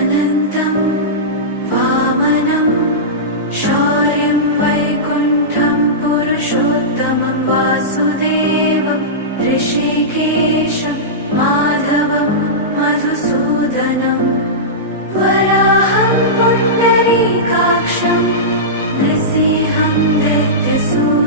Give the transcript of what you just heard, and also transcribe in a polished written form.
अनन्तं वामनं शौर्यं वैकुण्ठं पुरुषोत्तमं वासुदेवं ऋषिकेशं माधवं मधुसूदनं वराहं पुण्डरीकाक्षं नृसिंहं दैत्यसूदनं